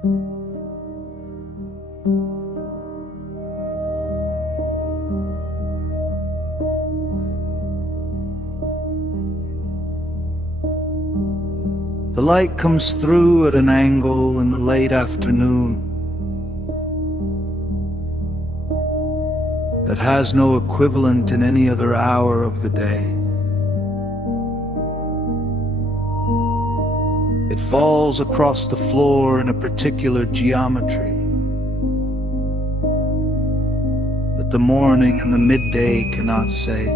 The light comes through at an angle in the late afternoon that has no equivalent in any other hour of the day. It falls across the floor in a particular geometry that the morning and the midday cannot say.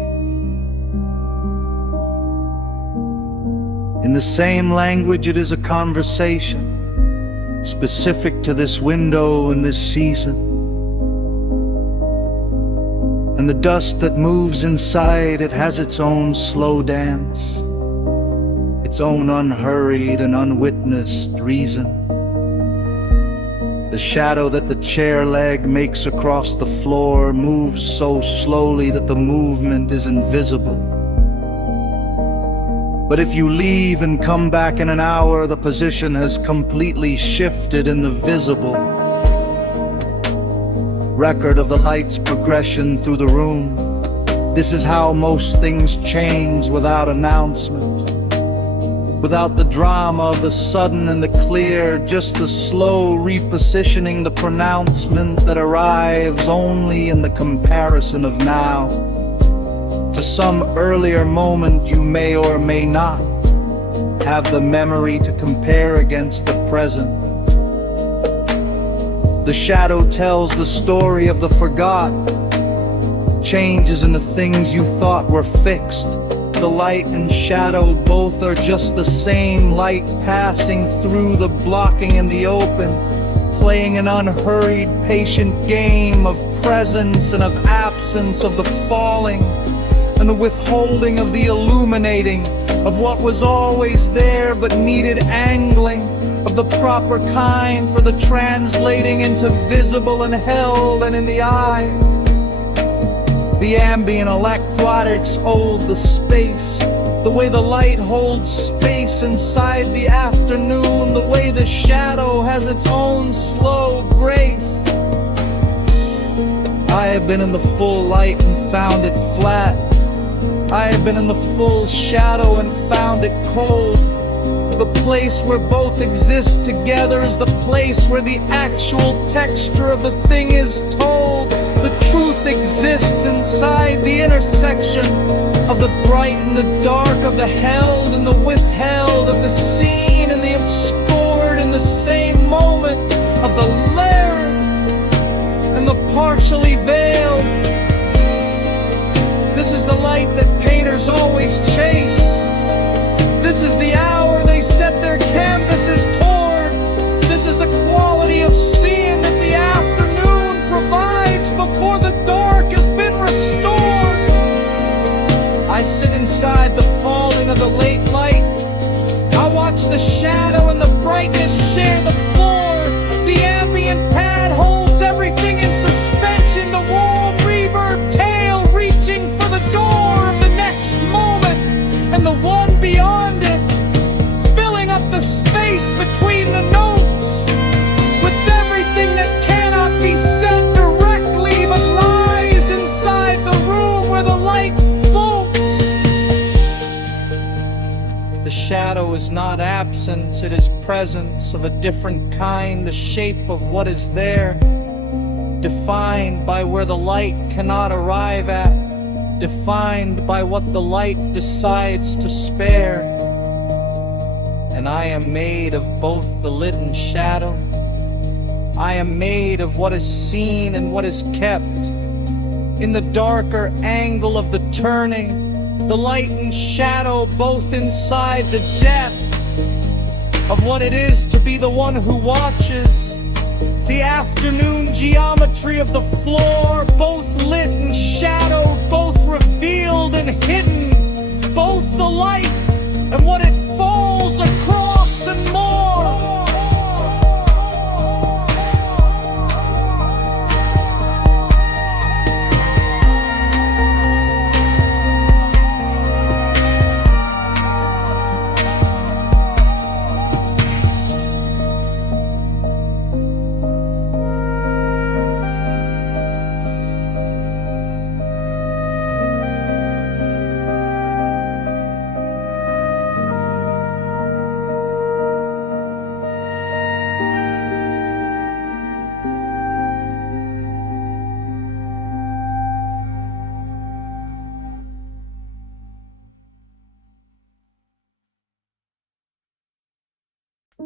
In the same language, it is a conversation specific to this window and this season. And the dust that moves inside it has its own slow dance, its own unhurried and unwitnessed reason. The shadow that the chair leg makes across the floor moves so slowly that the movement is invisible. But if you leave and come back in an hour, the position has completely shifted in the visible record of the light's progression through the room. This is how most things change without announcement, without the drama of the sudden and the clear, just the slow repositioning, the pronouncement that arrives only in the comparison of now to some earlier moment. You may or may not have the memory to compare against the present. The shadow tells the story of the forgot, changes in the things you thought were fixed. The light and shadow both are just the same light passing through the blocking in the open, playing an unhurried, patient game of presence and of absence, of the falling and the withholding of the illuminating, of what was always there but needed angling, of the proper kind for the translating into visible and held and in the eye. The ambient electrotics hold the space, the way the light holds space inside the afternoon, the way the shadow has its own slow grace. I have been in the full light and found it flat. I have been in the full shadow and found it cold. The place where both exist together is the place where the actual texture of the thing is told. The truth exists inside the intersection of the bright and the dark, of the held and the withheld, of the seen and the obscured in the same moment, of the layered and the partially veiled. This is the light that painters always chase. This is the hour they set their canvases toward. This is the quality of seeing that the afternoon provides before the dark has been restored. I sit inside the falling of the late light. I watch the shadow and the brightness share the floor. The ambient pad holds everything in suspension. The wall reverb tail reaching for the door of the next moment, and the one beyond it, filling up the space between the notes with everything that cannot be said directly but lies inside the room where the light floats. The shadow is not absence, it is presence of a different kind, the shape of what is there, defined by where the light cannot arrive at, defined by what the light decides to spare. And I am made of both the lit and shadow. I am made of what is seen and what is kept. In the darker angle of the turning, the light and shadow both inside the depth of what it is to be the one who watches. The afternoon geometry of the floor, both lit and shadow, both revealed and hidden, both the light and what it falls across and more. The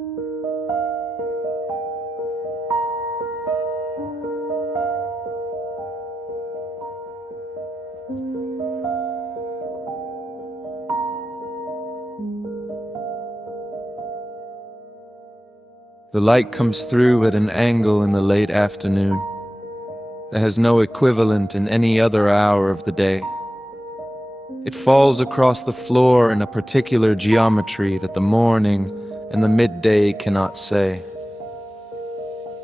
light comes through at an angle in the late afternoon that has no equivalent in any other hour of the day. It falls across the floor in a particular geometry that the morning and the midday cannot say.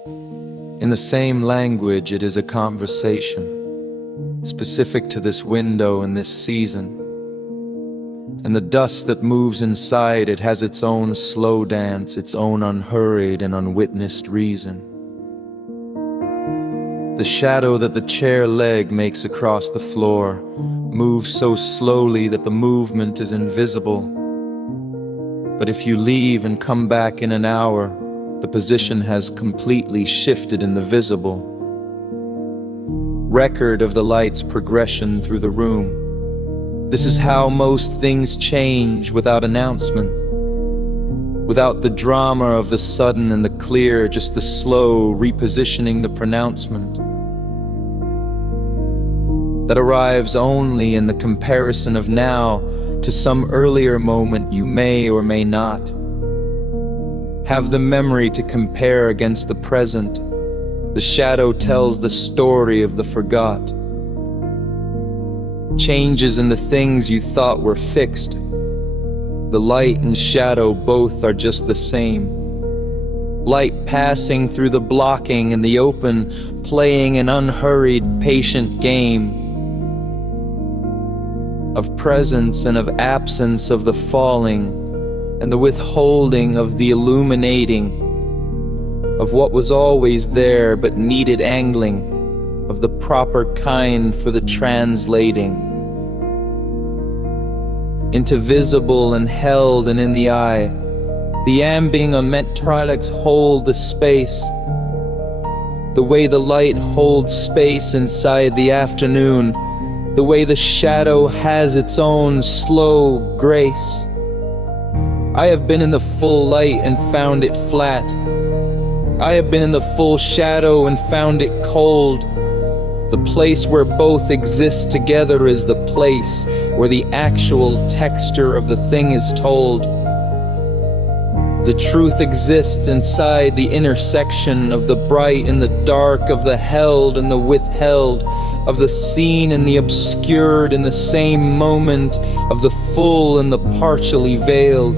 In the same language, it is a conversation, specific to this window and this season. And the dust that moves inside it has its own slow dance, its own unhurried and unwitnessed reason. The shadow that the chair leg makes across the floor moves so slowly that the movement is invisible. But if you leave and come back in an hour, the position has completely shifted in the visible. Record of the light's progression through the room. This is how most things change without announcement. Without the drama of the sudden and the clear, just the slow repositioning the pronouncement. That arrives only in the comparison of now to some earlier moment you may or may not have the memory to compare against the present. The shadow tells the story of the forgot. Changes in the things you thought were fixed. The light and shadow both are just the same. Light passing through the blocking and the open, playing an unhurried, patient game of presence and of absence, of the falling and the withholding, of the illuminating, of what was always there but needed angling, of the proper kind for the translating. Into visible and held and in the eye, the ambing on metronics hold the space. The way the light holds space inside the afternoon, the way the shadow has its own slow grace. I have been in the full light and found it flat. I have been in the full shadow and found it cold. The place where both exist together is the place where the actual texture of the thing is told. The truth exists inside the intersection of the bright and the dark, of the held and the withheld, of the seen and the obscured in the same moment, of the full and the partially veiled.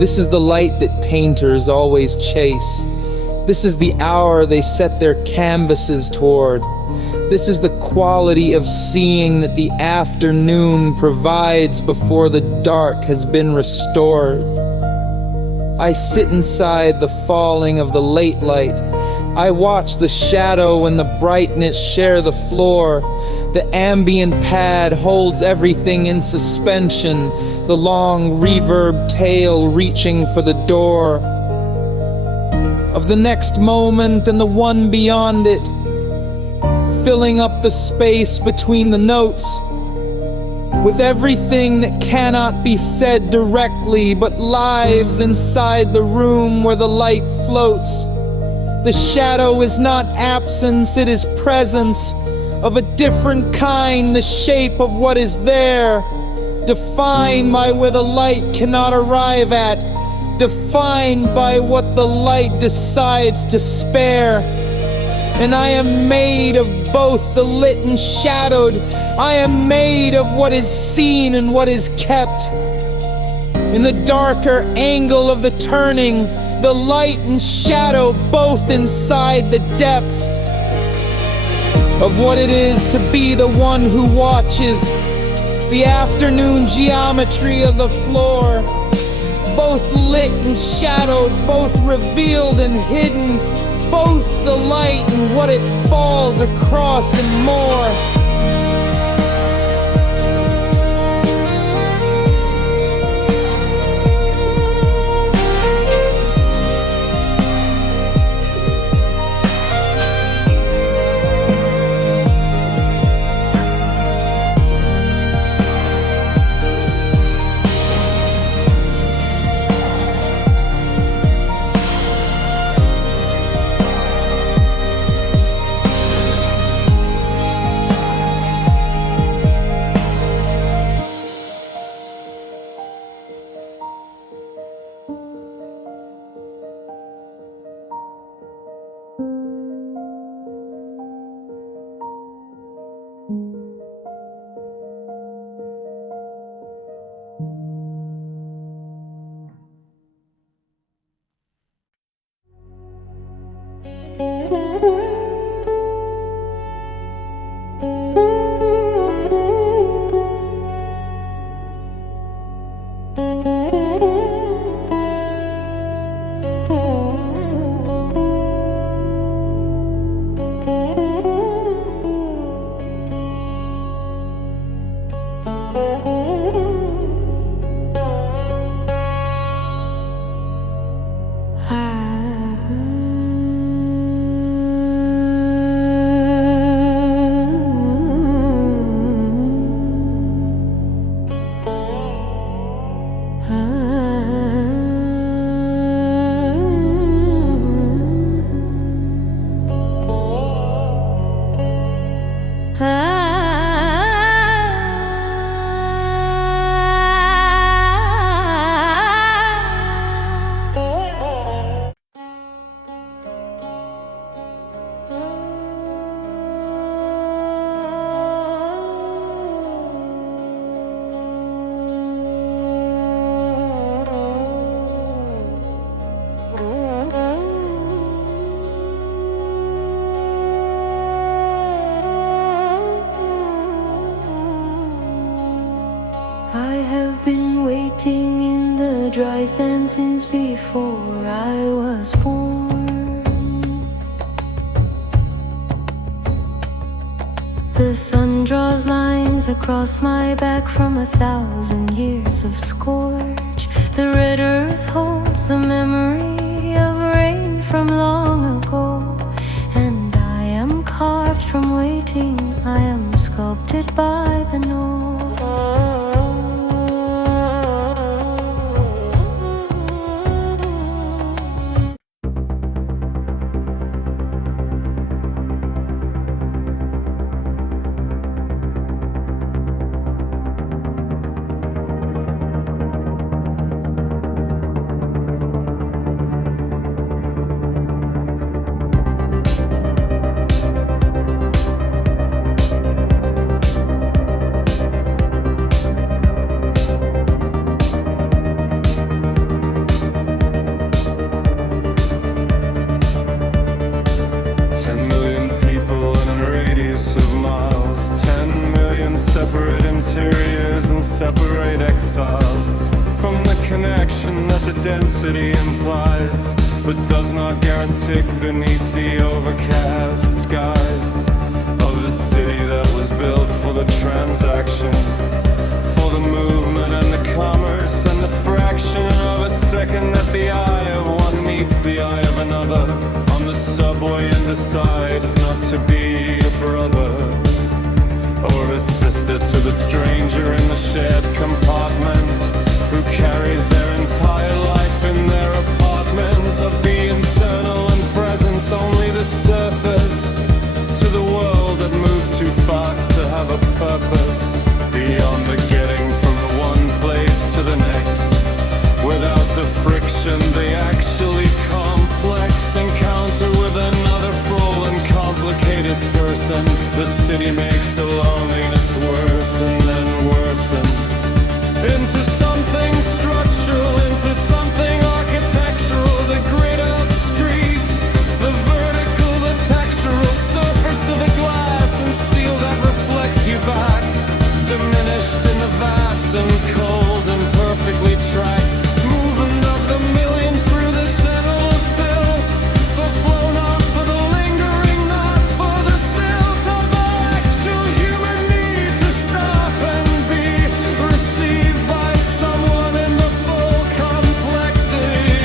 This is the light that painters always chase. This is the hour they set their canvases toward. This is the quality of seeing that the afternoon provides before the dark has been restored. I sit inside the falling of the late light. I watch the shadow and the brightness share the floor. The ambient pad holds everything in suspension, the long reverb tail reaching for the door of the next moment and the one beyond it, filling up the space between the notes with everything that cannot be said directly but lives inside the room where the light floats. The shadow is not absence, it is presence of a different kind, the shape of what is there, defined by where the light cannot arrive at, defined by what the light decides to spare. And I am made of both the lit and shadowed. I am made of what is seen and what is kept. In the darker angle of the turning, the light and shadow both inside the depth of what it is to be the one who watches the afternoon geometry of the floor. Both lit and shadowed, both revealed and hidden, both the light and what it falls across and more. I have been waiting in the dry sand since before I was born. The sun draws lines across my back from 1,000 years of scorch. The red earth holds the memory of rain from long ago. And I am carved from waiting, I am sculpted by the north. Separate interiors and separate exiles from the connection that the density implies, but does not guarantee beneath the overcast skies of the city that was built for the transaction, for the movement and the commerce, and the fraction of a second that the eye of one meets the eye of another on the subway and decides not to be a brother or a sister to the stranger in the shared compartment, who carries their entire life in their apartment, of the internal and presence only the surface, to the world that moves too fast to have a purpose, beyond the getting from the one place to the next, without the friction, the actually complex encounter with another full and complicated person. The city makes the loneliness worse and then worsen into something structural, into something architectural. The grid of streets, the vertical, the textural surface of the glass and steel that reflects you back, diminished in the vast and cold and perfectly tracked movement of the millions through the centers built, for flow, not for the lingering, not for the silt of the actual human need to stop and be received by someone in the full complexity.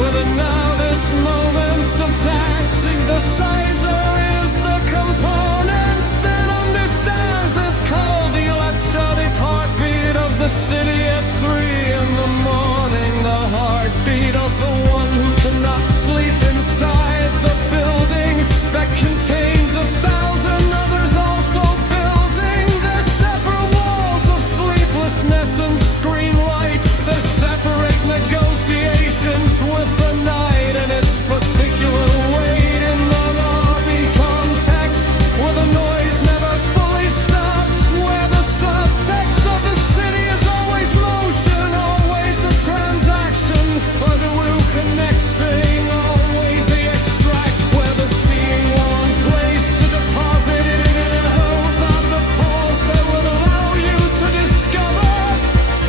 Whether now this moment of taxing the sizer is the component that understands this call, the electronic heartbeat of the city at 3 in the morning, the heartbeat of the one who cannot sleep inside the building that contains 1,000 others also building their separate walls of sleeplessness and screen light, their separate negotiations with the night and its particular weight in the lobby context, where the noise never fully stops, where the subtext of the city is always motion, always the transaction, or the who connects thing, always the extracts, where the seeing one place to deposit it in a hope of the pulse that would allow you to discover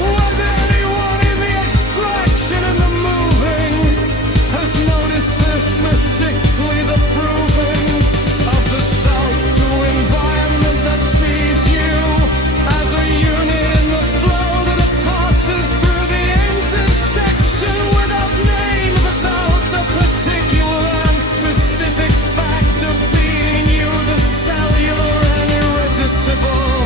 whether anyone in the extraction and the moving has noticed this mystically, the proving of the self to environment that sees you as a unit in the flow that passes through the intersection without name, without the particular and specific fact of being you, the cellular and irreducible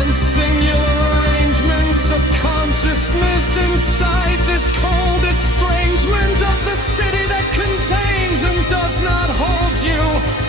and singular arrangement of consciousness inside this cold estrangement of the city that contains and does not hold you,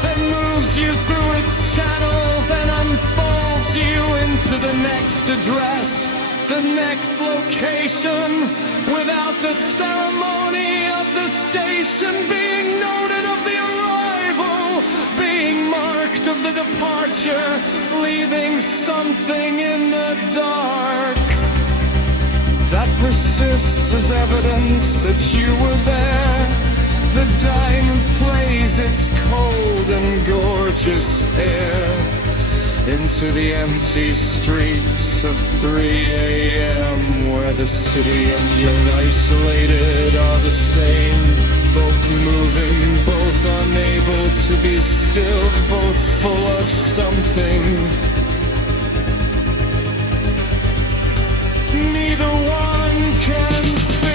that moves you through its channels and unfolds you into the next address, the next location, without the ceremony of the station being noted, of the arrival being marked, of the departure, leaving something in the dark that persists as evidence that you were there. The diamond plays its cold and gorgeous air into the empty streets of 3 a.m. where the city and the isolated are the same, both moving, both unable to be still, both full of something. Neither one can feel.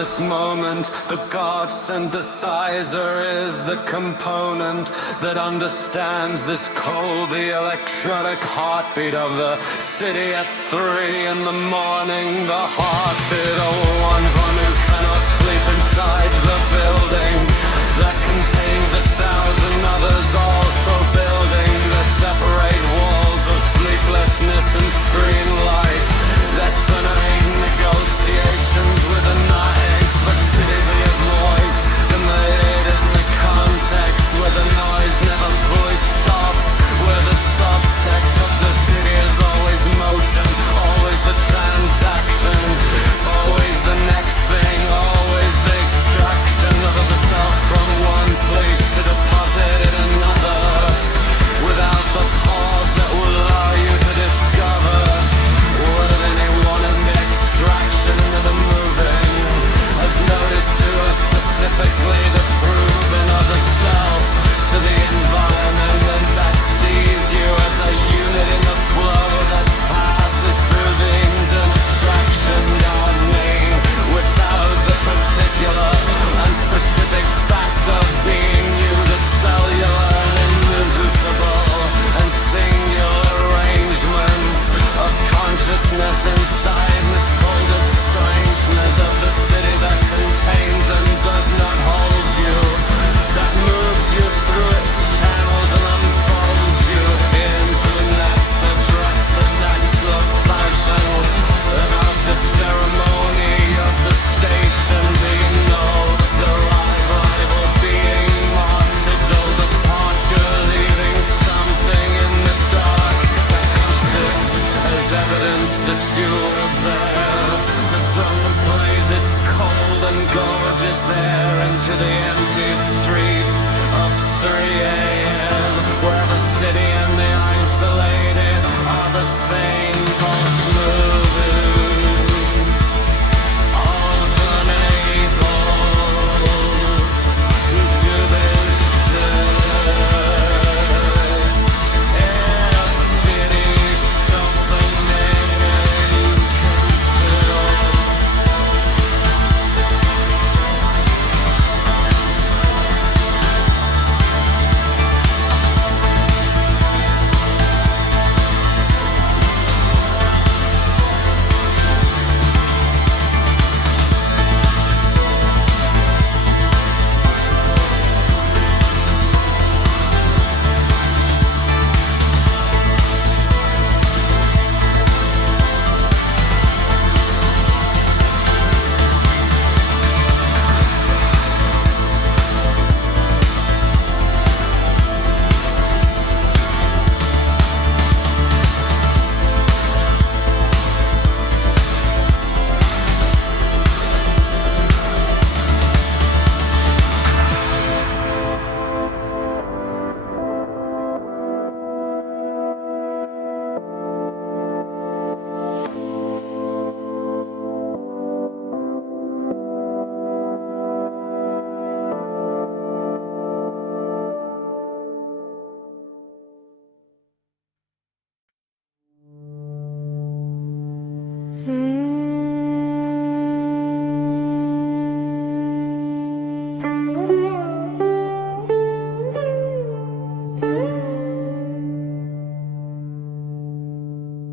this moment, the God synthesizer is the component that understands this cold, the electronic heartbeat of the city at 3 in the morning, the heartbeat of one who cannot sleep inside the building that contains 1,000 others also building the separate walls of sleeplessness and screen light. Destiny negotiations with the night, but city be avoid, made in the context where the noise never fully stops, where the subtext of the city is always motion, always the transaction, always the next thing, always the extraction of the self from one lives inside this cold strangeness of the city that contains and does not hold you, that moves you through its channels and unfolds you into the next address, the next love fashion, and of the ceremony of the station being known, the rival being marked, though departure leaving something in the dark that consists as evidence that you were there. The drum plays its cold and gorgeous air into the empty streets of 3 a.m., where the city and the isolated are the same, both moving, often able to be still. If pity something name can fill.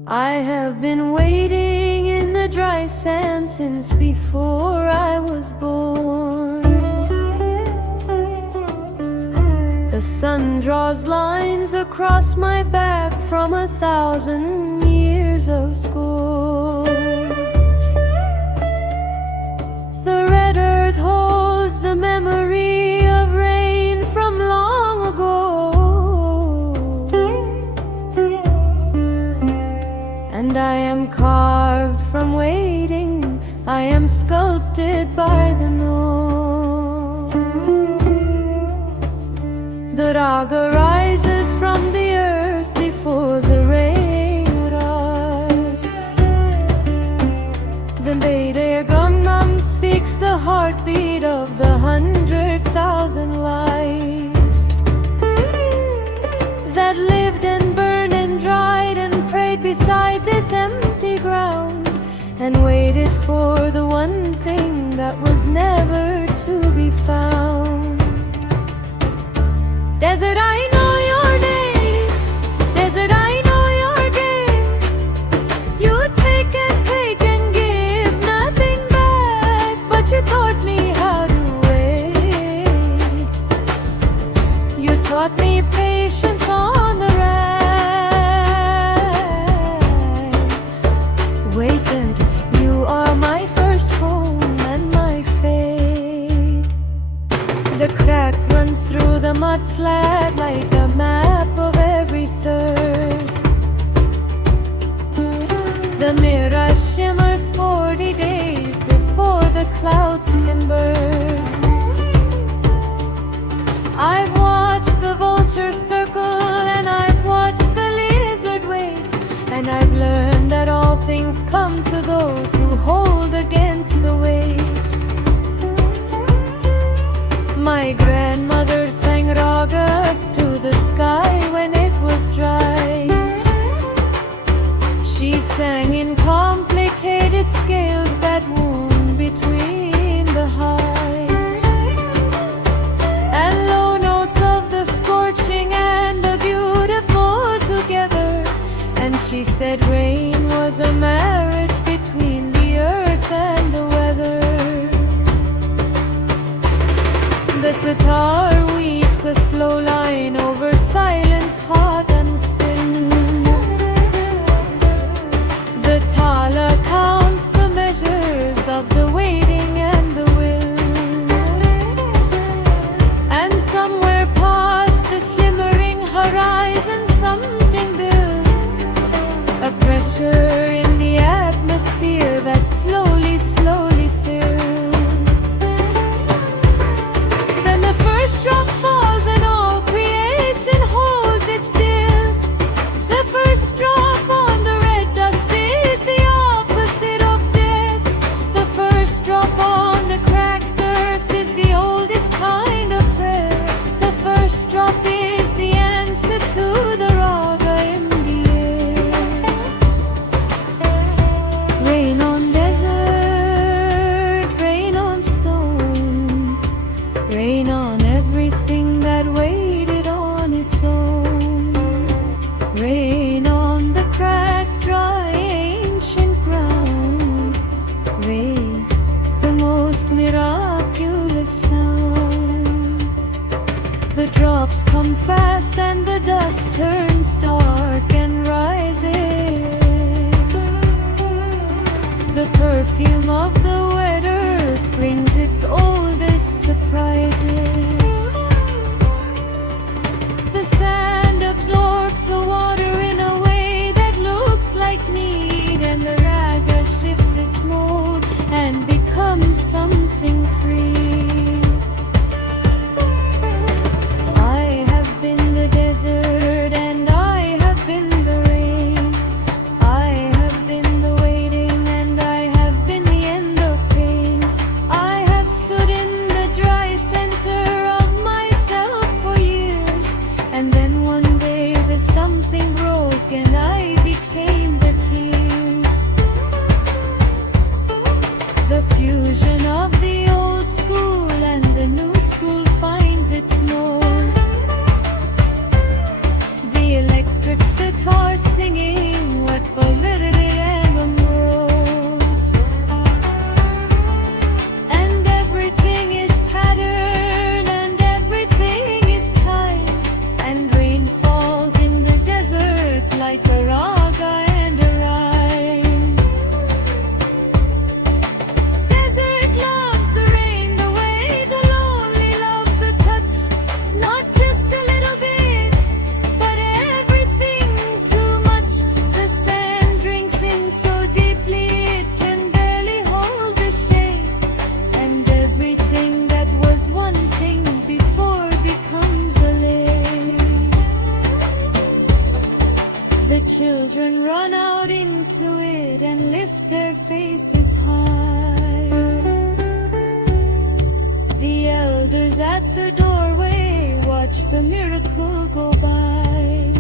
I have been waiting in the dry sand since before I was born. The sun draws lines across my back from 1,000 years of scorch. The red earth holds the memory of rain from long ago. And I am carved from waiting, I am sculpted by the know. The raga rises from the earth before the rain arrives. The Mayday Gangnam speaks the heartbeat of the 100,000 lives that lived and burned and dried and prayed beside this empty ground, and waited for the one thing that was never to be found. Desert, I know your name. Desert, I know your game. You take and give nothing back, but you taught me how to wait. You taught me patience on the ride. Waited, you are my first home and my fate. The crack runs through the mud flat like a map of every thirst. The mirage shimmers 40 days before the clouds can burst. I've watched the vulture circle and I've watched the lizard wait, and I've learned that all things come to those who hold against the weight. My grandmother sang ragas to the sky when it was dry. She sang in complicated scales that wound between the high and low notes of the scorching and the beautiful together. And She said rain was a marriage between the earth and the weather. The sitar weaves a slow line over silence hot and still. The tala counts the measures of the waiting and the will. And somewhere past the shimmering horizon something builds, a pressure in the atmosphere that slowly, slowly fills. Then the first drop falls and all creation holds its depth. The first drop on the red dust is the opposite of death. The first drop on the cracked earth is the oldest kind of prayer. The first drop is the answer to the raga in the air. Rain on desert, rain on stone, rain on everything that waited on its own. Rain on the cracked, dry, ancient ground. Rain, the most miraculous sound. The drops come fast and the dust turns dark and rises. The perfume of the wet earth brings its oldest surprises. The sand absorbs the water in a way that looks like need, and the raga shifts its mode and becomes something free. I have been the desert and I have been the rain. I have been the waiting and I have been the end of pain. I have stood in the dry center of myself for years, and then one day the something broke and I became the tears. The fusion of the old school and the new school finds its note. The electric sitar singing what validity Elam wrote. And everything is pattern and everything is time. And rain falls in the desert like a raga and a rhyme. Desert loves the rain the way the lonely love the touch. Not just a little bit, but everything too much. The sand drinks in so deeply it can barely hold the shade. And everything that was one thing before becomes a lake. The children run out into it and lift their faces high. The elders at the doorway watch the miracle go by.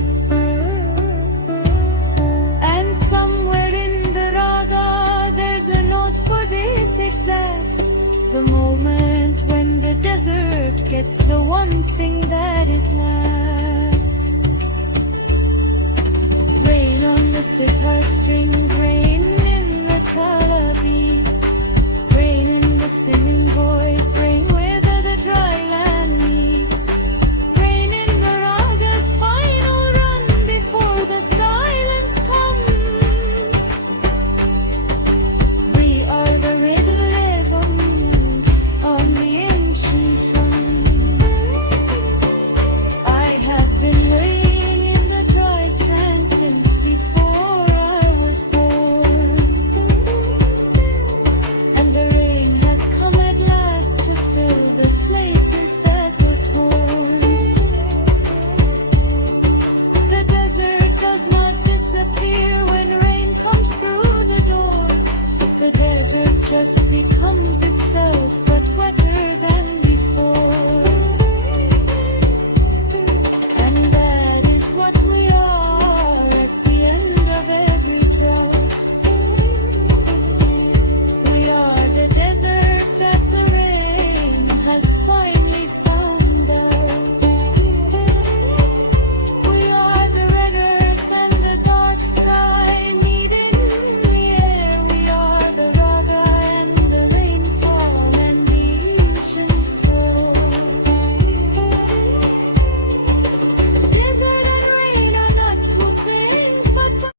And somewhere in the raga there's a note for this exact, the moment when the desert gets the one thing that it lacked. Rain on the sitar strings, rain in the tala beats, rain in the singing voice, rain where the dry land meets, rain in the raga's final run before the silence comes. We are the red ribbon on the ancient drums. I have been waiting in the dry sand since before I was born. And the rain has come at last to fill the places that were torn. The desert does not disappear when rain comes through the door. The desert just becomes itself, but wetter than